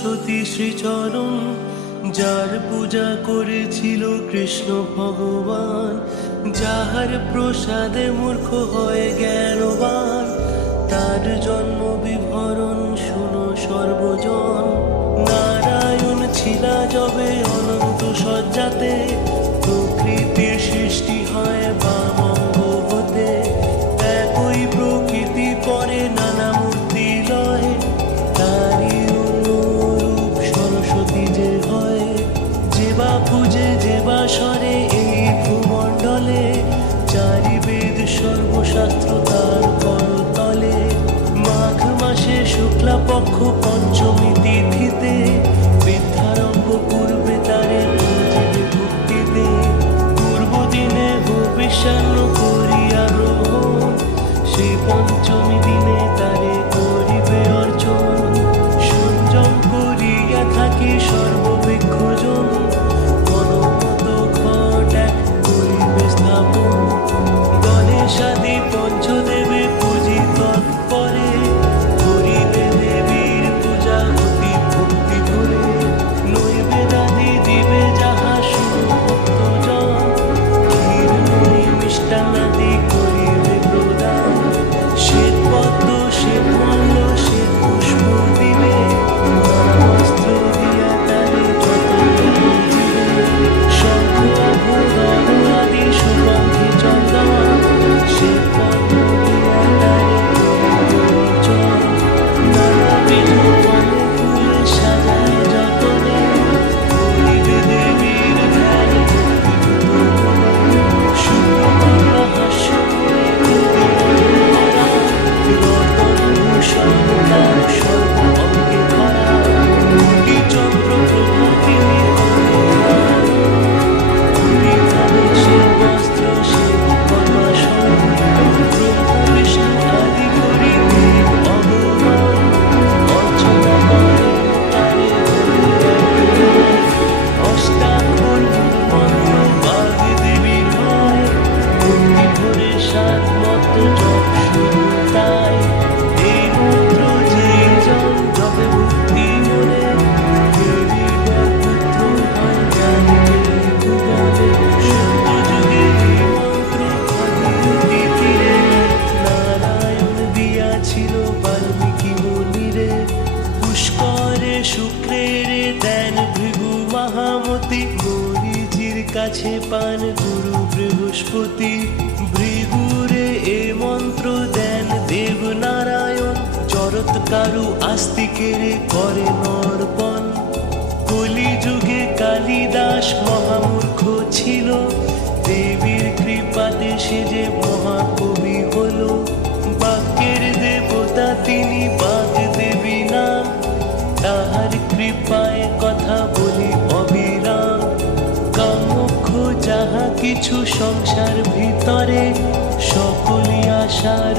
সরস্বতী শ্রীচরণ, যার পূজা করেছিল কৃষ্ণ ভগবান, যাহার প্রসাদে মূর্খ হয়ে জ্ঞানবান, তার জন্ম বিভরণ শুনো সর্বজন। নারায়ণ ছিলা যবে অনন্ত সজ্জাতে, প্রকৃতির সৃষ্টি হয় বামঙ্গ হতে। একই প্রকৃতি পরে নানা মূর্তি লয়, তারই অনুরূপ সরস্বতী যে হয়। যে বা পূজে যে বা স্বরে এই ভূমণ্ডলে, চারি বেদ সর্বশাস্ত্র তার করতলে। মাঘ মাসে শুক্লা পক্ষ পঞ্চমী তিথিতে, বিদ্যারম্ভ পূর্বে তারে পূজিবে ভক্তিতে। পূর্ব দিনে ভবিষ্যান্ন করিয়া গ্রহণ, সেই পঞ্চমী দিনে তারে করিবে অর্চন। সংযম করিয়া থাকে সর্ববৃক্ষজন, মনোমত ঘট এক করিবে স্থাপন। গণেশাদি পঞ্চদেবে পূজিত পরে, করিবে দেবীর পূজা অতি ভক্তি ভরে। নৈবেদ্যাদি দিবে যাহা শুনো ভক্তজন, ক্ষীর মুড়ি মিষ্টান্নাদি করিবে প্রদান। শ্বেতপদ্ম শ্বেতমল্ল শ্বেত পুষ্প দিবে, বস্ত্র দিয়া তারে যতনে পুজিবে। শঙ্খ আভূষণ আদি সুগন্ধি চন্দন, শ্বেতপদ্ম দিয়া তারে করিবে অর্চন। নানাবিধ ফলে ফুলে সাজায় যতনে, করিবে দেবীর ধ্যান ভক্তিযুত মনে। শুভমঙ্গলা হাস্য করে হৃদয় রতন ভূষণ তার সর্ব অঙ্গে ধরা। কোটি চন্দ্র প্রভা তিনি পরিধান, পরিধানে সে বস্ত্র সে পদ্মাসন। ব্রহ্মা বিষ্ণু আদি করি দেব অবমান, অর্চনা করেন তারে হরিহর। অষ্টাক্ষর মন্ত্র বাগদেবীর হয়, ভক্তি ভরে সাত মত জপ শুরু তাই। এই মন্ত্র যে জন জপে ভক্তি মনে, দেবীর বর পুত্র হয় জানিবে ভুবনে। সত্যযুগে এই মন্ত্র ভাগীরথী তীরে, নারায়ণ দিয়াছিল বাল্মীকি মুনিরে। পুষ্করে শুক্রেরে দেন ভৃগু মহামতি, মরীচির কাছে পান গুরু বৃহস্পতি। ভৃগুরে এ মন্ত্র দেন দেব নারায়ণ, চরৎকারু আস্তিকেরে করে নর্পণ। কলিযুগে কালিদাস মহামূর্খ ছিল, দেবীর কৃপাতে সে যে মহাকবি হলো। বাক্যের দেবতা তিনি বাগদেবী নাম, তাহার কৃপায় কথা বলি অবিরাম। কামক্ষ যাহা কিছু সংসার ভিতরে, সকলই আশার